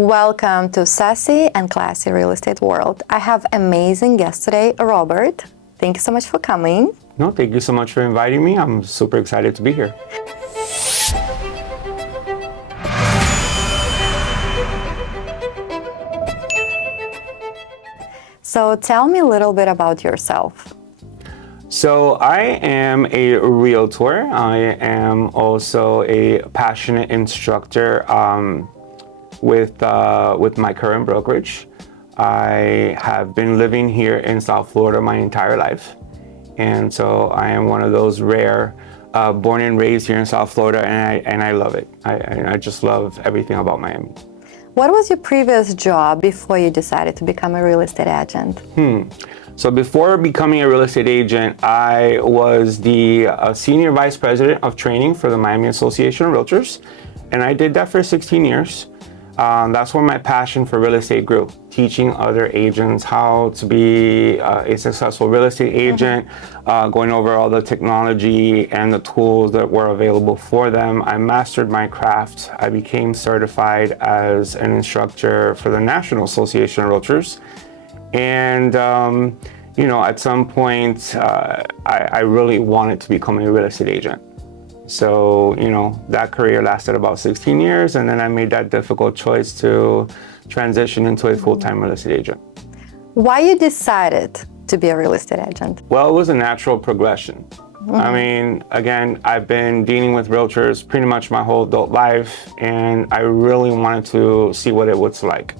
Welcome to Sassy and Classy Real Estate World. I have amazing guest today, Robert. Thank you so much for coming. No, thank you so much for inviting me. I'm super excited to be here. So tell me a little bit about yourself. So I am a realtor. I am also a passionate instructor with my current brokerage. I have been living here in South Florida my entire life. And so I am one of those rare, born and raised here in South Florida, and I love it. I just love everything about Miami. What was your previous job before you decided to become a real estate agent? So before becoming a real estate agent, I was the Senior Vice President of Training for the Miami Association of Realtors, and I did that for 16 years. That's where my passion for real estate grew, teaching other agents how to be a successful real estate agent, going over all the technology and the tools that were available for them. I mastered my craft. I became certified as an instructor for the National Association of Realtors. And, at some point, I really wanted to become a real estate agent. So, that career lasted about 16 years, and then I made that difficult choice to transition into a full-time real estate agent. Why you decided to be a real estate agent? Well, it was a natural progression. I mean, again, I've been dealing with realtors pretty much my whole adult life, and I really wanted to see what it was like.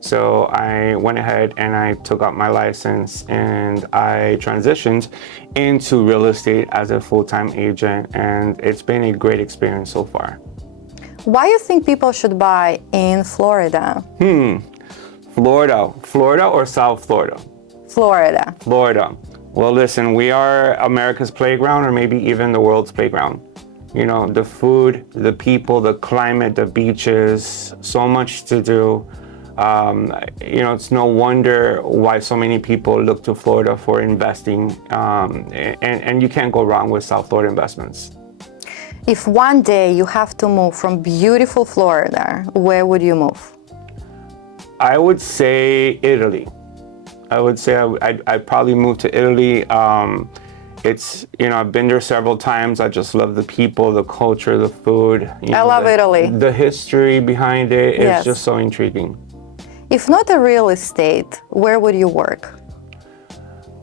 So I went ahead and I took out my license and I transitioned into real estate as a full-time agent, and it's been a great experience so far. Why do you think people should buy in Florida? Florida or South Florida? Florida. Well, listen, we are America's playground, or maybe even the world's playground. The food, the people, the climate, the beaches, so much to do. It's no wonder why so many people look to Florida for investing, and you can't go wrong with South Florida investments. If one day you have to move from beautiful Florida, where would you move? I would say Italy. I'd probably move to Italy. I've been there several times. I just love the people, the culture, the food. I love Italy. The history behind it is just so intriguing. If not a real estate, where would you work?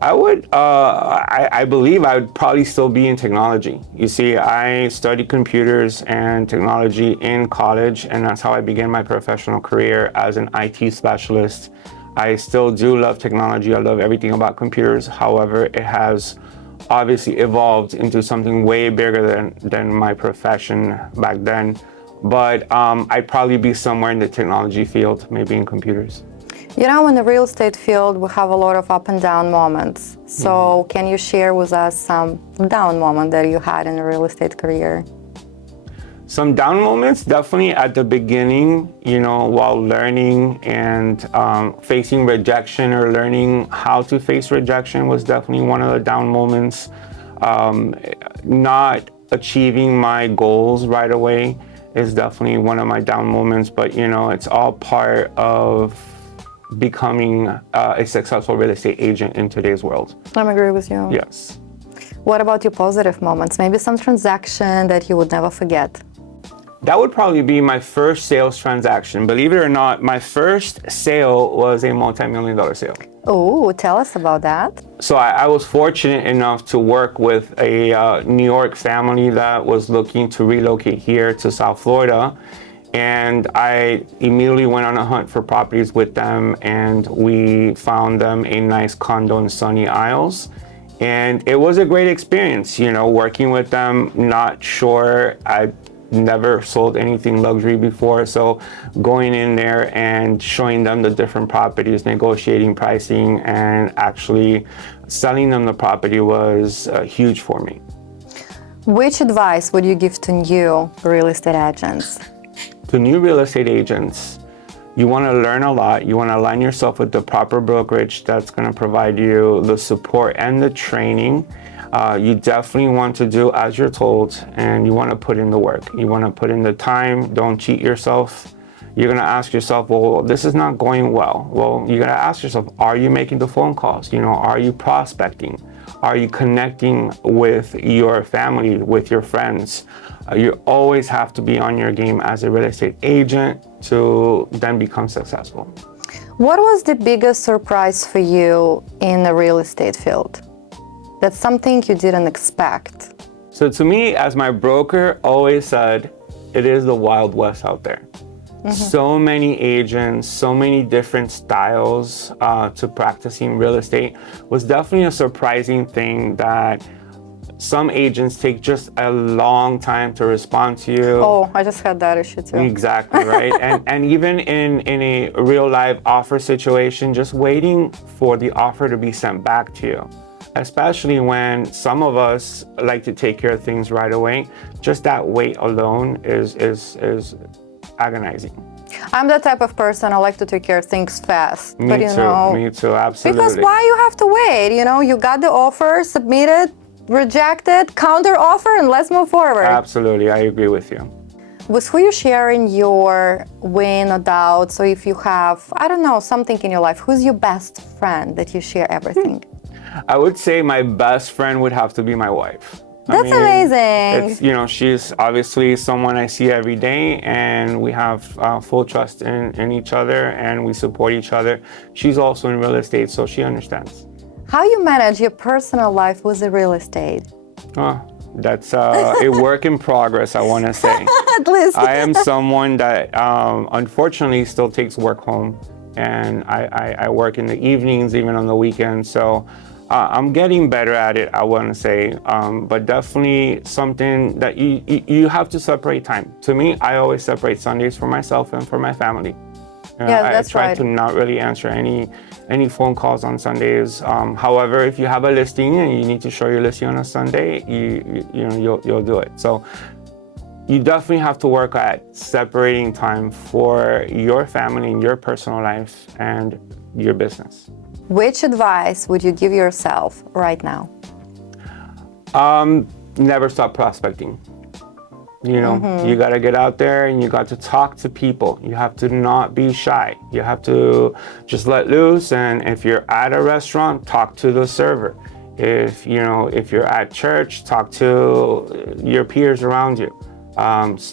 I believe I would probably still be in technology. You see, I studied computers and technology in college, and that's how I began my professional career as an IT specialist. I still do love technology. I love everything about computers. However, it has obviously evolved into something way bigger than my profession back then. But I'd probably be somewhere in the technology field, maybe in computers. In the real estate field, we have a lot of up and down moments. So can you share with us some down moment that you had in a real estate career? Some down moments, definitely at the beginning, while learning and facing rejection, or learning how to face rejection, was definitely one of the down moments. Not achieving my goals right away is definitely one of my down moments, but it's all part of becoming a successful real estate agent in today's world. I agree with you. Yes. What about your positive moments? Maybe some transaction that you would never forget? That would probably be my first sales transaction. Believe it or not, my first sale was a multi-million-dollar sale. Oh, tell us about that. So I was fortunate enough to work with a New York family that was looking to relocate here to South Florida. And I immediately went on a hunt for properties with them, and we found them a nice condo in Sunny Isles. And it was a great experience, working with them. Not sure, I never sold anything luxury before, so going in there and showing them the different properties, negotiating pricing, and actually selling them the property was huge for me. Which advice would you give to new real estate agents? To new real estate agents, you want to learn a lot. You want to align yourself with the proper brokerage that's going to provide you the support and the training. You definitely want to do as you're told, and you want to put in the work. You want to put in the time. Don't cheat yourself. You're going to ask yourself, well, this is not going well. Well, you're going to ask yourself, are you making the phone calls? Are you prospecting? Are you connecting with your family, with your friends? You always have to be on your game as a real estate agent to then become successful. What was the biggest surprise for you in the real estate field? That's something you didn't expect. So to me, as my broker always said, it is the Wild West out there. So many agents, so many different styles to practicing real estate was definitely a surprising thing that some agents take just a long time to respond to you. Oh, I just had that issue too. Exactly, right? and even in a real live offer situation, just waiting for the offer to be sent back to you. Especially when some of us like to take care of things right away. Just that wait alone is agonizing. I'm the type of person I like to take care of things fast. Me but too, absolutely. Because why you have to wait? You got the offer, submit it, reject it, counter offer, and let's move forward. Absolutely, I agree with you. With who you sharing your win or doubt? So if you have, I don't know, something in your life, who's your best friend that you share everything? I would say my best friend would have to be my wife. That's amazing. It's, she's obviously someone I see every day, and we have full trust in each other, and we support each other. She's also in real estate, so she understands. How you manage your personal life with the real estate? Oh, that's a work in progress, I want to say. At least. I am someone that unfortunately still takes work home, and I work in the evenings, even on the weekends. So I'm getting better at it, I want to say, but definitely something that you have to separate time. To me, I always separate Sundays for myself and for my family. That's I try right. to not really answer any phone calls on Sundays. However, if you have a listing and you need to show your listing on a Sunday, you'll do it. So you definitely have to work at separating time for your family and your personal life and your business. Which advice would you give yourself right now? Never stop prospecting. You got to get out there and you got to talk to people. You have to not be shy. You have to just let loose. And if you're at a restaurant, talk to the server. If you're at church, talk to your peers around you.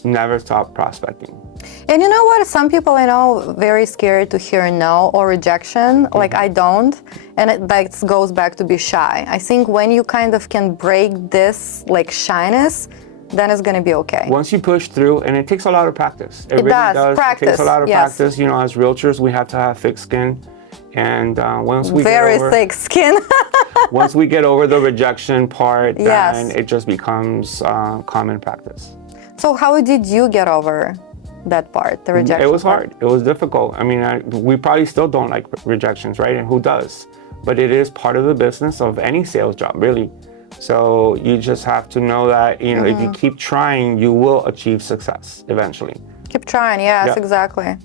Never stop prospecting. And you know what? Some people I know very scared to hear no or rejection. Like I don't, and that goes back to be shy. I think when you kind of can break this like shyness, then it's going to be okay. Once you push through, and it takes a lot of practice. It really does. Practice. It takes a lot of yes. practice. As realtors, we have to have thick skin, and once we very get over, thick skin. once we get over the rejection part, Yes. then it just becomes common practice. So how did you get over that part, the rejection? It was part? hard. It was difficult. I mean, we probably still don't like rejections, right? And who does? But it is part of the business of any sales job, really. So you just have to know that, if you keep trying, you will achieve success eventually. Keep trying, yes, Yeah. exactly.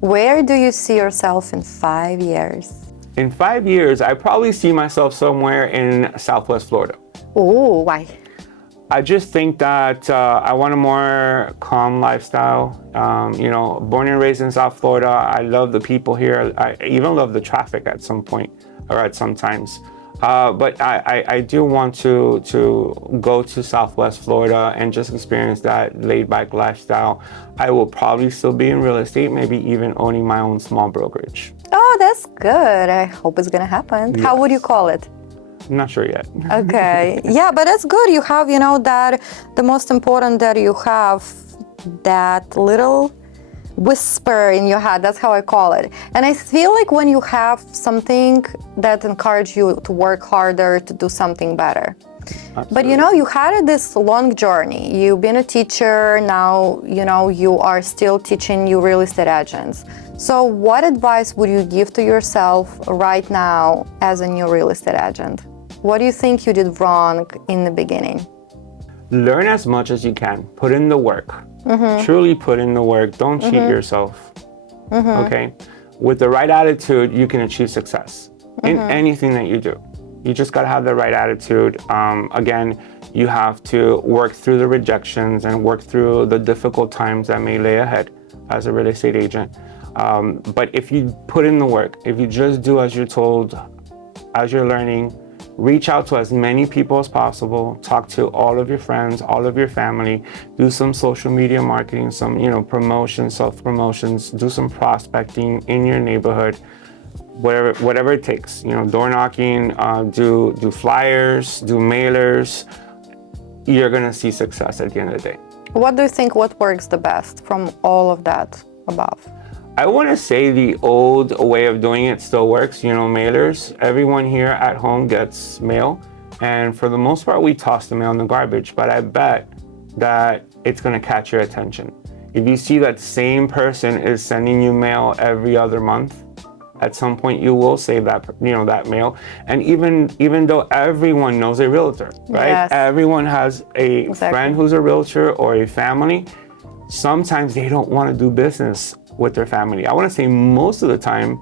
Where do you see yourself in 5 years? In 5 years, I probably see myself somewhere in Southwest Florida. Oh, why? I just think that I want a more calm lifestyle. Born and raised in South Florida, I love the people here. I even love the traffic at some point or at some times. But I do want to go to Southwest Florida and just experience that laid-back lifestyle. I will probably still be in real estate, maybe even owning my own small brokerage. Oh, that's good. I hope it's gonna happen. Yes. How would you call it? I'm not sure yet. Okay. Yeah, but that's good. You have, that the most important that you have that little whisper in your head. That's how I call it. And I feel like when you have something that encourages you to work harder, to do something better. Absolutely. But you had this long journey. You've been a teacher, now you are still teaching new real estate agents. So what advice would you give to yourself right now as a new real estate agent? What do you think you did wrong in the beginning? Learn as much as you can. Put in the work. Truly put in the work. Don't cheat yourself. Okay? With the right attitude, you can achieve success in anything that you do. You just got to have the right attitude. Again, you have to work through the rejections and work through the difficult times that may lay ahead. as a real estate agent. But if you put in the work, if you just do as you're told, as you're learning, reach out to as many people as possible, talk to all of your friends, all of your family, do some social media marketing, some, promotions, self-promotions, do some prospecting in your neighborhood, whatever it takes, door knocking, do flyers, do mailers, you're gonna see success at the end of the day. What do you think, what works the best from all of that above? I want to say the old way of doing it still works, mailers. Everyone here at home gets mail, and for the most part, we toss the mail in the garbage, but I bet that it's going to catch your attention. If you see that same person is sending you mail every other month, at some point you will save that mail. And even though everyone knows a realtor, right? Yes. Everyone has a friend who's a realtor or a family. Sometimes they don't want to do business with their family. I want to say most of the time,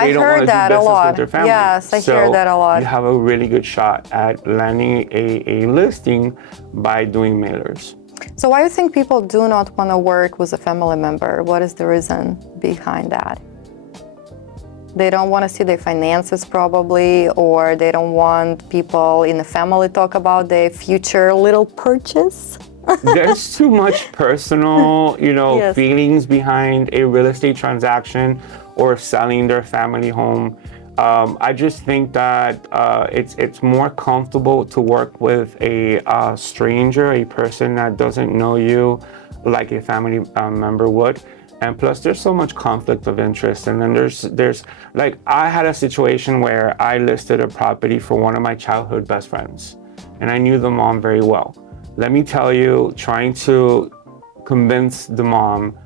they don't want to do business with their family. Yes, I hear that a lot. You have a really good shot at landing a listing by doing mailers. So why do you think people do not want to work with a family member? What is the reason behind that? They don't want to see their finances probably, or they don't want people in the family talk about their future little purchase? There's too much personal, Yes. feelings behind a real estate transaction or selling their family home. I just think that it's more comfortable to work with a stranger, a person that doesn't know you like a family member would. And plus, there's so much conflict of interest. And then there's like, I had a situation where I listed a property for one of my childhood best friends, and I knew the mom very well. Let me tell you, trying to convince the mom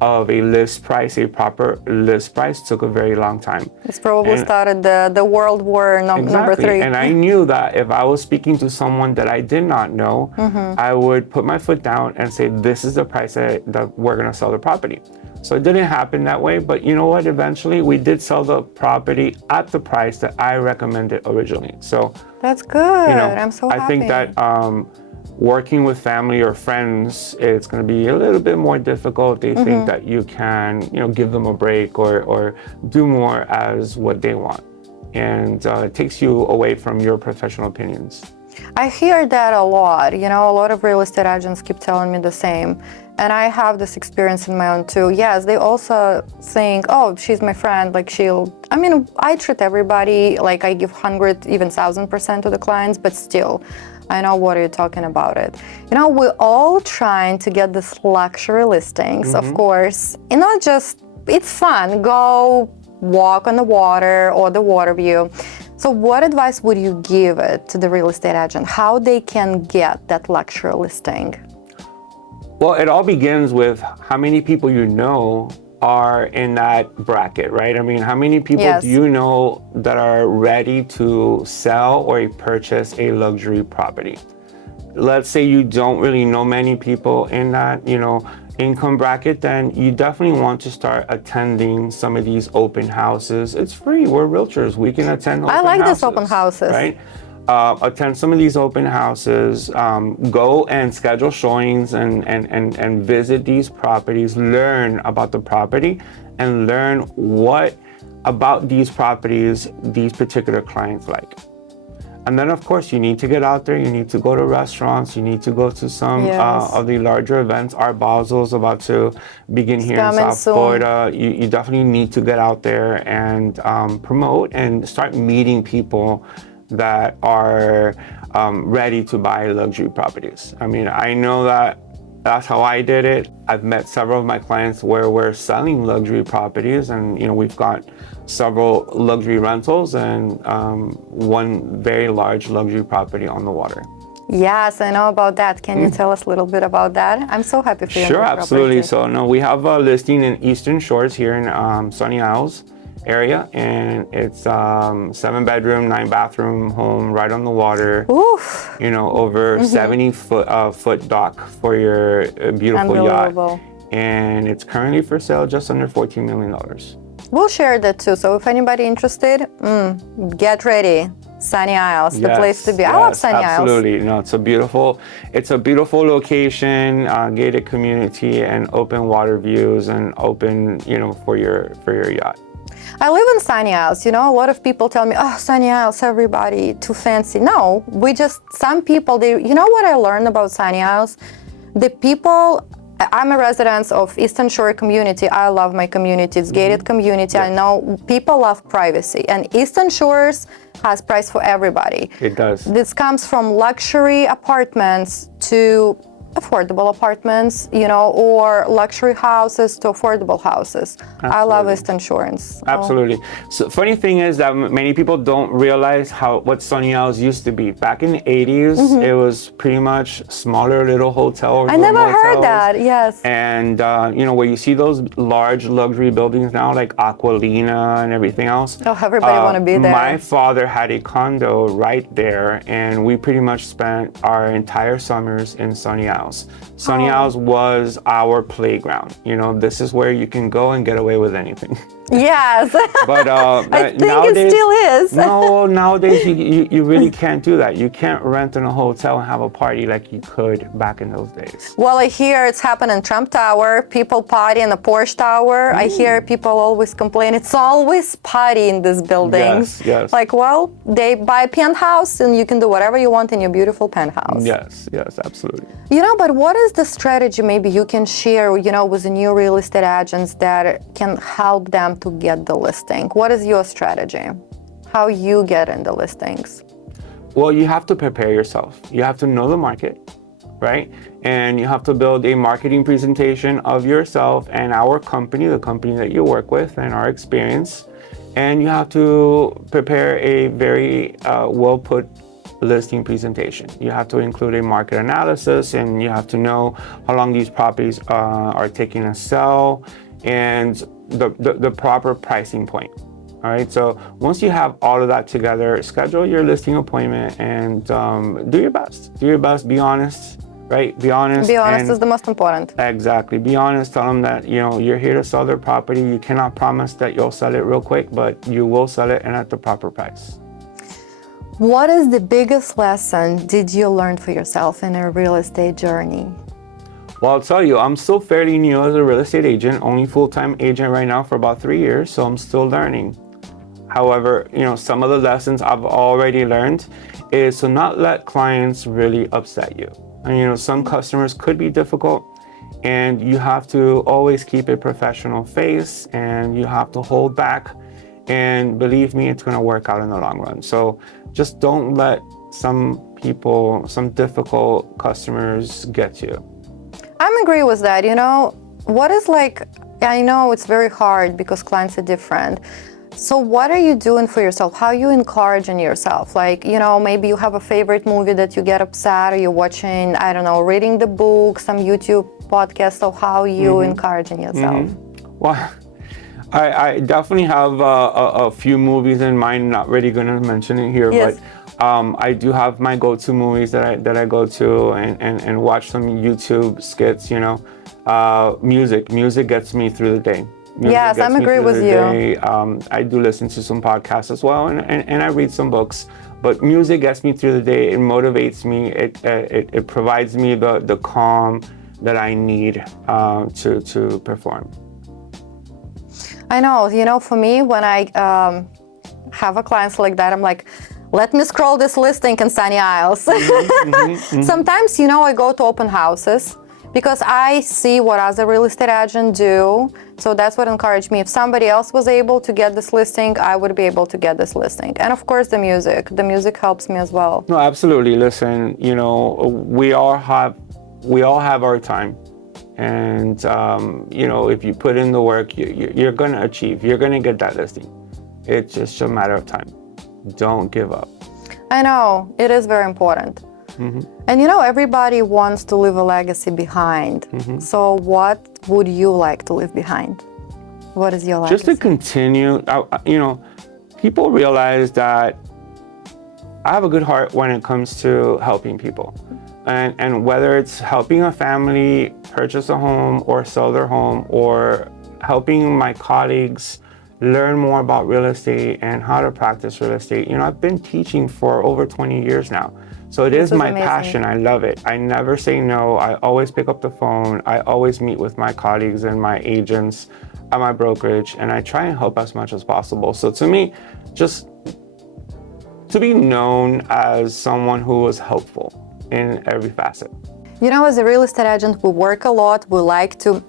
of a list price, a proper list price, took a very long time. It's probably started the World War number 3. And I knew that if I was speaking to someone that I did not know, I would put my foot down and say, this is the price that we're gonna sell the property. So it didn't happen that way, but you know what? Eventually, we did sell the property at the price that I recommended originally. So that's good. I'm so happy. I think that working with family or friends, it's going to be a little bit more difficult. They think that you can, give them a break or do more as what they want. And it takes you away from your professional opinions. I hear that a lot. A lot of real estate agents keep telling me the same. And I have this experience in my own too. Yes, they also think, oh, she's my friend. Like I treat everybody like I give 100, even 1,000% to the clients, but still, I know what you're talking about it. We're all trying to get this luxury listings, of course. And not just, it's fun, go walk on the water or the water view. So what advice would you give it to the real estate agent, how they can get that luxury listing? Well, it all begins with how many people you know are in that bracket, right? I mean, how many people do you know that are ready to sell or purchase a luxury property? Let's say you don't really know many people in that, income bracket, then you definitely want to start attending some of these open houses. It's free. We're realtors. We can attend open houses. I like these open houses. Right? Attend some of these open houses, go and schedule showings and visit these properties, learn about the property and learn what about these properties these particular clients like. And then, of course, you need to get out there. You need to go to restaurants. You need to go to some of the larger events. Art Basel is about to begin here in South Florida. You definitely need to get out there and promote and start meeting people that are ready to buy luxury properties. I mean, I know that that's how I did it. I've met several of my clients where we're selling luxury properties, and we've got several luxury rentals and one very large luxury property on the water. Yes, I know about that. Can you tell us a little bit about that? I'm so happy for you. Sure, absolutely. So we have a listing in Eastern Shores here in Sunny Isles area, and it's 7-bedroom, 9-bathroom home right on the water. Oof. Over 70-foot dock for your beautiful yacht. And it's currently for sale just under $14 million. We'll share that too. So if anybody interested, get ready. Sunny Isles, the Yes, place to be. I love yes, Sunny Isles. absolutely. No, it's a beautiful location, gated community, and open water views, and open, for your yacht. I live in Sunny Isles. A lot of people tell me, oh, Sunny Isles, everybody too fancy. No, some people, what I learned about Sunny Isles? The people, I'm a resident of Eastern Shore community. I love my community. It's gated community. I know people love privacy, and Eastern Shores has price for everybody. It does. This comes from luxury apartments to affordable apartments, or luxury houses to affordable houses. Absolutely. I love Eastern Shores. Absolutely. So funny thing is that many people don't realize what Sunny Isles used to be. Back in the 80s, it was pretty much smaller little hotels. I never heard that, yes. And, where you see those large luxury buildings now, like Aqualina and everything else. Oh, everybody want to be there. My father had a condo right there, and we pretty much spent our entire summers in Sunny Isles. Sunny Isles was our playground. This is where you can go and get away with anything. Yes. But I think nowadays, it still is. No, nowadays you really can't do that. You can't rent in a hotel and have a party like you could back in those days. Well, I hear it's happened in Trump Tower. People party in the Porsche Tower. I hear people always complain. It's always party in these buildings. Yes. Like, well, they buy a penthouse and you can do whatever you want in your beautiful penthouse. Yes, absolutely. But what is the strategy maybe you can share, with the new real estate agents that can help them to get the listing? What is your strategy? How you get in the listings? Well, you have to prepare yourself. You have to know the market, right? And you have to build a marketing presentation of yourself and our company, the company that you work with, and our experience. And you have to prepare a very well put listing presentation. You have to include a market analysis, and you have to know how long these properties are taking to sell, and the proper pricing point. All right, so once you have all of that together, schedule your listing appointment and do your best. Do your best, be honest, right? Be honest. Be honest is the most important. Exactly. Be honest. Tell them that, you're here to sell their property. You cannot promise that you'll sell it real quick, but you will sell it, and at the proper price. What is the biggest lesson did you learn for yourself in a real estate journey? Well, I'll tell you, I'm still fairly new as a real estate agent, only full-time agent right now for about 3 years, so I'm still learning. However, some of the lessons I've already learned is to not let clients really upset you. And, some customers could be difficult, and you have to always keep a professional face, and you have to hold back. And believe me, it's going to work out in the long run. So just don't let some difficult customers get you. I agree with that. What is I know it's very hard because clients are different. So what are you doing for yourself? How are you encouraging yourself? Maybe you have a favorite movie that you get upset, or you're watching, I don't know, reading the book, some YouTube podcast. So how are you encouraging yourself? Well, I definitely have a few movies in mind. Not really going to mention it here, yes. But I do have my go-to movies that I go to and watch some YouTube skits. Music gets me through the day. Yes, I'm agree with you. I do listen to some podcasts as well, and I read some books. But music gets me through the day. It motivates me. It provides me the calm that I need to perform. I know, for me, when I have a client like that, I'm like, let me scroll this listing in Sunny Isles. Sometimes, I go to open houses because I see what other real estate agents do. So that's what encouraged me. If somebody else was able to get this listing, I would be able to get this listing. And of course, the music helps me as well. No, absolutely. Listen, we all have our time. And, if you put in the work, you're going to achieve. You're going to get that listing. It's just a matter of time. Don't give up. I know. It is very important. And, everybody wants to leave a legacy behind. So what would you like to leave behind? What is your legacy? Just to continue, people realize that I have a good heart when it comes to helping people. And whether it's helping a family purchase a home or sell their home, or helping my colleagues learn more about real estate and how to practice real estate. You know, I've been teaching for over 20 years now. So it is my passion. I love it. I never say no. I always pick up the phone. I always meet with my colleagues and my agents at my brokerage, and I try and help as much as possible. So to me, just to be known as someone who was helpful in every facet. You know, as a real estate agent, we work a lot. We like to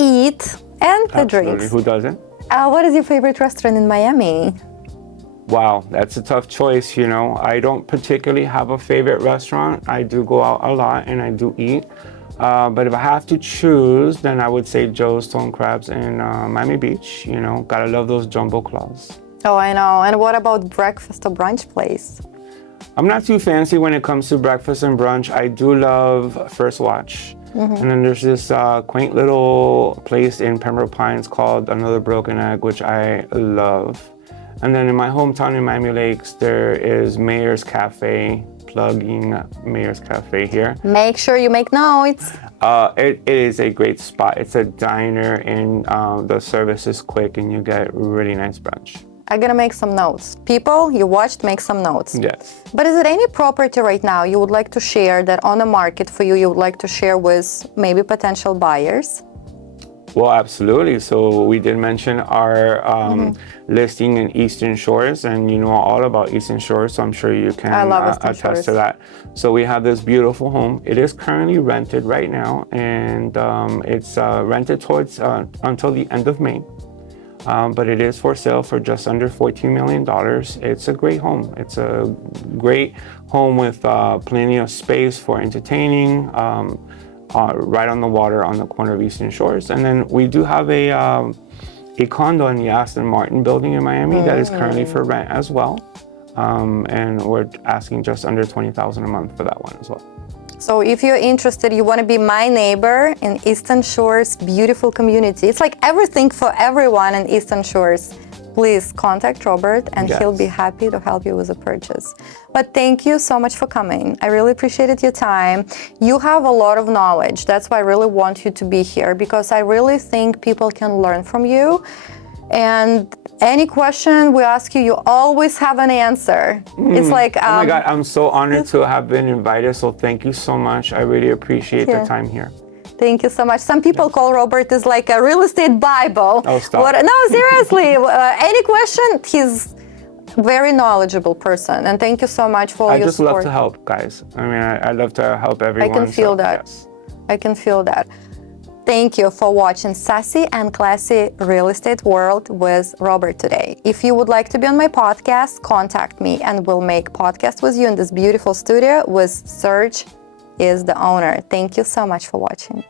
eat and the drinks. Who doesn't? What is your favorite restaurant in Miami? Wow, that's a tough choice. You know, I don't particularly have a favorite restaurant. I do go out a lot and I do eat. But if I have to choose, then I would say Joe's Stone Crabs in Miami Beach. You know, gotta love those jumbo claws. Oh, I know. And what about breakfast or brunch place? I'm not too fancy when it comes to breakfast and brunch. I do love First Watch. And then there's this quaint little place in Pembroke Pines called Another Broken Egg, which I love. And then in my hometown in Miami Lakes, there is Mayor's Cafe, plugging Mayor's Cafe here. Make sure you make notes. It is a great spot. It's a diner and the service is quick and you get really nice brunch. I'm gonna make some notes. People, you watched, make some notes. Yes. But is there any property right now you would like to share that on the market for you would like to share with maybe potential buyers? Well, absolutely. So we did mention our listing in Eastern Shores, and you know all about Eastern Shores, so I'm sure you can attest to that. So we have this beautiful home. It is currently rented right now, and it's rented towards until the end of May. But it is for sale for just under $14 million. It's a great home. It's a great home with plenty of space for entertaining, right on the water on the corner of Eastern Shores. And then we do have a condo in the Aston Martin building in Miami that is currently for rent as well. And we're asking just under $20,000 a month for that one as well. So if you're interested, you want to be my neighbor in Eastern Shores, beautiful community. It's like everything for everyone in Eastern Shores. Please contact Robert and he'll be happy to help you with the purchase. But thank you so much for coming. I really appreciated your time. You have a lot of knowledge. That's why I really want you to be here, because I really think people can learn from you. And any question we ask you, you always have an answer. It's like... oh my God, I'm so honored to have been invited. So thank you so much. I really appreciate the time here. Thank you so much. Some people call Robert is like a real estate Bible. Oh, stop. No, seriously. Any question, he's a very knowledgeable person. And thank you so much for your support. I just love to help, guys. I mean, I love to help everyone. I can feel that. Yes. I can feel that. Thank you for watching Sassy and Classy Real Estate World with Robert today. If you would like to be on my podcast, contact me and we'll make podcast with you in this beautiful studio with Serge is the owner. Thank you so much for watching.